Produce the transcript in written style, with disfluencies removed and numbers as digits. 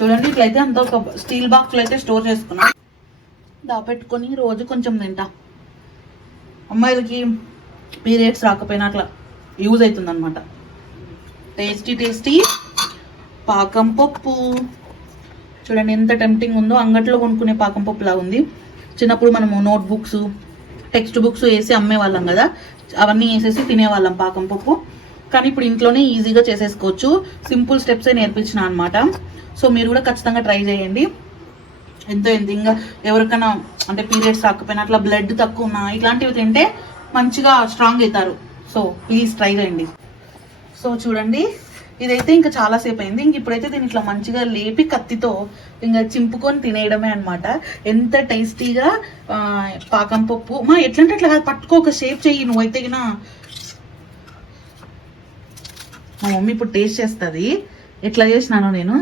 చూడండి ఇట్లయితే అంత ఒక స్టీల్ బాక్స్లో అయితే స్టోర్ చేసుకున్నా, దాపెట్టుకొని రోజు కొంచెం తింటా. అమ్మాయిలకి పీరియడ్స్ రాకపోయినా అట్లా యూజ్ అవుతుంది అనమాట. టేస్టీ టేస్టీ పాకం పప్పు చూడండి ఎంత టెంప్టింగ్ ఉందో. అంగట్లో కొనుక్కునే పాకం పప్పు లాగా ఉంది. చిన్నప్పుడు మనము నోట్బుక్స్ టెక్స్ట్ బుక్స్ వేసి అమ్మేవాళ్ళం కదా, అవన్నీ వేసేసి తినేవాళ్ళం పాకం పప్పు. కానీ ఇప్పుడు ఇంట్లోనే ఈజీగా చేసేసుకోవచ్చు. సింపుల్ స్టెప్సే నేర్పించిన అనమాట. సో మీరు కూడా ఖచ్చితంగా ట్రై చేయండి. ఎంతో ఇంకా ఎవరికైనా అంటే పీరియడ్స్ రాకపోయినా అట్లా బ్లడ్ తక్కువ ఉన్నా ఇట్లాంటివి తింటే మంచిగా స్ట్రాంగ్ అవుతారు. సో ప్లీజ్ ట్రై చేయండి. సో చూడండి ఇదైతే ఇంకా చాలాసేపు అయింది. ఇంక ఇప్పుడైతే దీన్ని ఇట్లా మంచిగా లేపి కత్తితో ఇంకా చింపుకొని తినేయడమే అనమాట. ఎంత టేస్టీగా పాకం పప్పు. మా ఎట్లంటే అట్లా పట్టుకో, ఒక షేప్ చెయ్యి నువ్వైతే. మా మమ్మీ ఇప్పుడు టేస్ట్ చేస్తుంది ఎట్లా చేసినాను నేను.